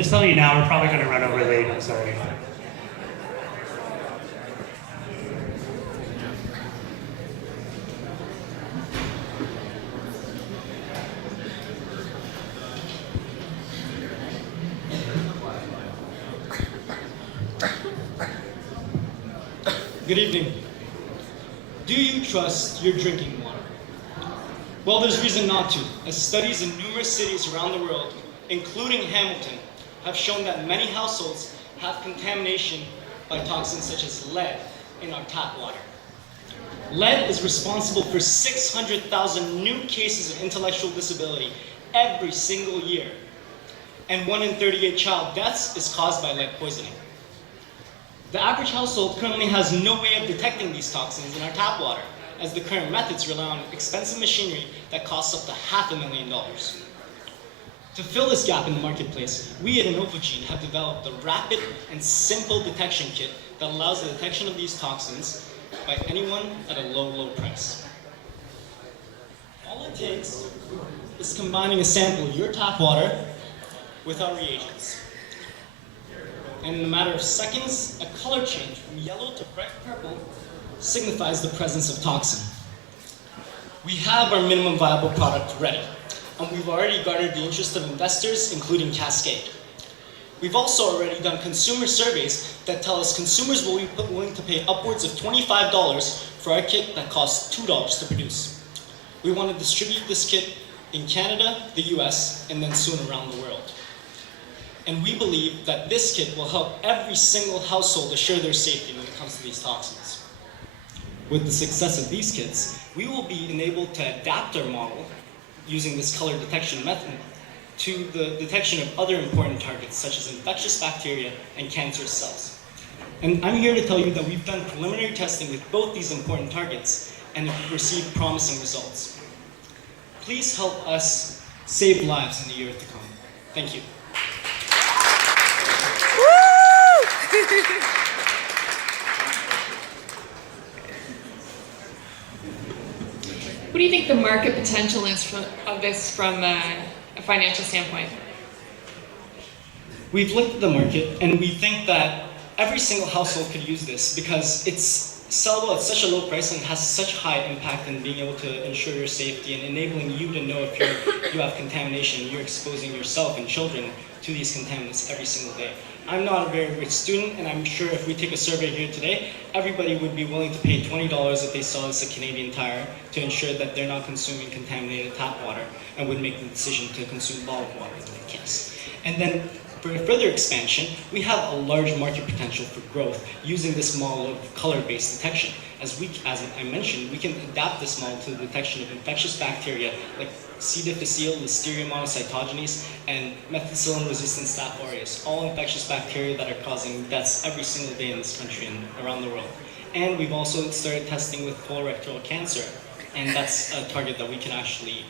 just telling you now, we're probably going to run over late. I'm sorry. Good evening. Do you trust your drinking water? Well, there's reason not to, as studies in numerous cities around the world, including Hamilton, have shown that many households have contamination by toxins such as lead in our tap water. Lead is responsible for 600,000 new cases of intellectual disability every single year, and 1 in 38 child deaths is caused by lead poisoning. The average household currently has no way of detecting these toxins in our tap water, as the current methods rely on expensive machinery that costs up to $500,000. To fill this gap in the marketplace, we at Innovogene have developed a rapid and simple detection kit that allows the detection of these toxins by anyone at a low, low price. All it takes is combining a sample of your tap water with our reagents. And in a matter of seconds, a color change from yellow to bright purple signifies the presence of toxin. We have our minimum viable product ready, and we've already garnered the interest of investors, including Cascade. We've also already done consumer surveys that tell us consumers will be willing to pay upwards of $25 for our kit that costs $2 to produce. We want to distribute this kit in Canada, the US, and then soon around the world. And we believe that this kit will help every single household assure their safety when it comes to these toxins. With the success of these kits, we will be enabled to adapt our model using this color detection method to the detection of other important targets such as infectious bacteria and cancerous cells. And I'm here to tell you that we've done preliminary testing with both these important targets and have received promising results. Please help us save lives in the years to come. Thank you. What do you think the market potential is of this from a financial standpoint? We've looked at the market and we think that every single household could use this because it's sellable at such a low price and has such high impact in being able to ensure your safety and enabling you to know if you have contamination. You're exposing yourself and children to these contaminants every single day. I'm not a very rich student, and I'm sure if we take a survey here today, everybody would be willing to pay $20 if they saw this at Canadian Tire to ensure that they're not consuming contaminated tap water and would make the decision to consume bottled water in that case. And then for further expansion, we have a large market potential for growth using this model of color-based detection. As I mentioned, we can adapt this model to the detection of infectious bacteria like C. difficile, Listeria monocytogenes, and methicillin-resistant Staph aureus, all infectious bacteria that are causing deaths every single day in this country and around the world. And we've also started testing with colorectal cancer, and that's a target that we can actually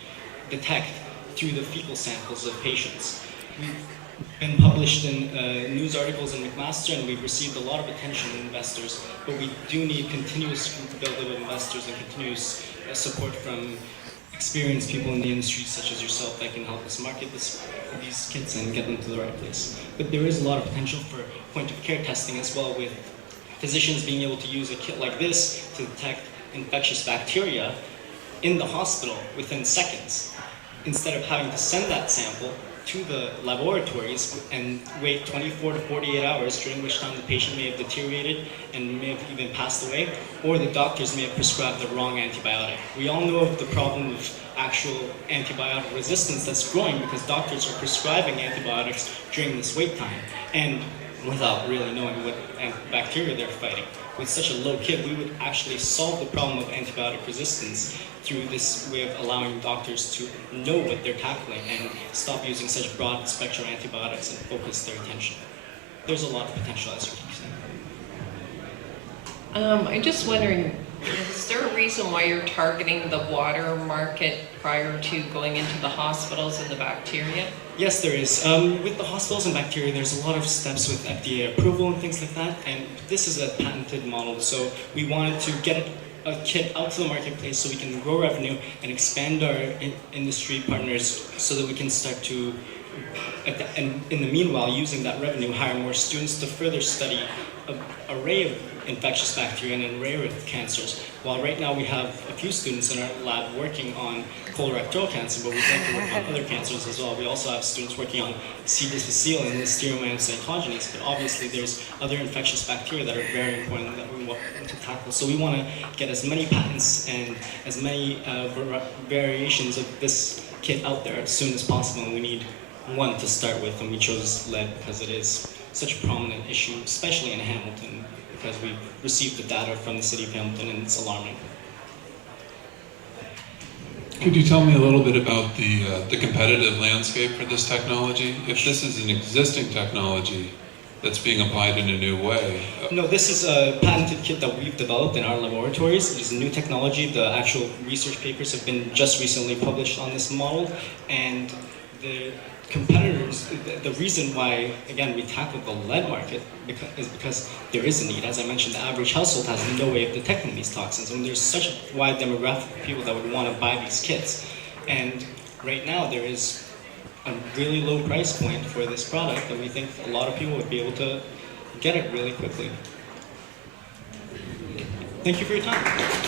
detect through the fecal samples of patients. We've been published in news articles in McMaster, and we've received a lot of attention from investors, but we do need continuous build-up of investors and continuous support from experienced people in the industry such as yourself that can help us market these kits and get them to the right place. But there is a lot of potential for point-of-care testing as well, with physicians being able to use a kit like this to detect infectious bacteria in the hospital within seconds, instead of having to send that sample to the laboratories and wait 24 to 48 hours, during which time the patient may have deteriorated and may have even passed away, or the doctors may have prescribed the wrong antibiotic. We all know of the problem of actual antibiotic resistance that's growing because doctors are prescribing antibiotics during this wait time and without really knowing what bacteria they're fighting. With such a low kit, we would actually solve the problem of antibiotic resistance through this way of allowing doctors to know what they're tackling and stop using such broad spectrum antibiotics and focus their attention. There's a lot of potential, as you keep saying. I'm just wondering, is there a reason why you're targeting the water market prior to going into the hospitals and the bacteria? Yes, there is. With the hospitals and bacteria, there's a lot of steps with FDA approval and things like that, and this is a patented model, so we wanted to get a kit out to the marketplace so we can grow revenue and expand our industry partners so that we can start to and in the meanwhile, using that revenue, hire more students to further study an array of infectious bacteria and an array of cancers. While right now we have a few students in our lab working on colorectal cancer, but we'd like to work on other cancers as well. We also have students working on C. difficile and Listeria cytogenies, but obviously there's other infectious bacteria that are very important that we want to tackle. So we want to get as many patents and as many variations of this kit out there as soon as possible, and we need one to start with, and we chose lead because it is such a prominent issue, especially in Hamilton, because we've received the data from the city of Hamilton and it's alarming. Could you tell me a little bit about the competitive landscape for this technology? If this is an existing technology that's being applied in a new way. No, this is a patented kit that we've developed in our laboratories. It is a new technology. The actual research papers have been just recently published on this model, and the competitors, the reason why, again, we tackled the lead market is because there is a need. As I mentioned, the average household has no way of detecting these toxins, and there's such a wide demographic of people that would want to buy these kits. And right now, there is a really low price point for this product, and we think a lot of people would be able to get it really quickly. Thank you for your time.